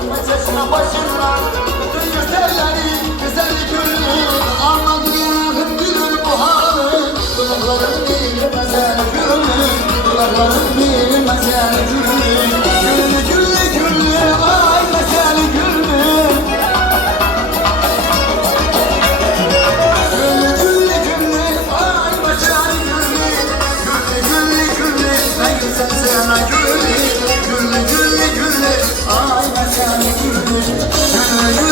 Akma çeşme başında bütün güzelleri güzel gülür. Anladığı gülür bu halı. Kulakların bilmez gülür. Kulakların bilmez gülür. Güllü güllü güllü ay mesel gülür. Güllü güllü güllü ay mesel gülür. Güllü güllü güllü en güzel sana gülür. Güllü güllü güllü ay mesel gülür. Güllü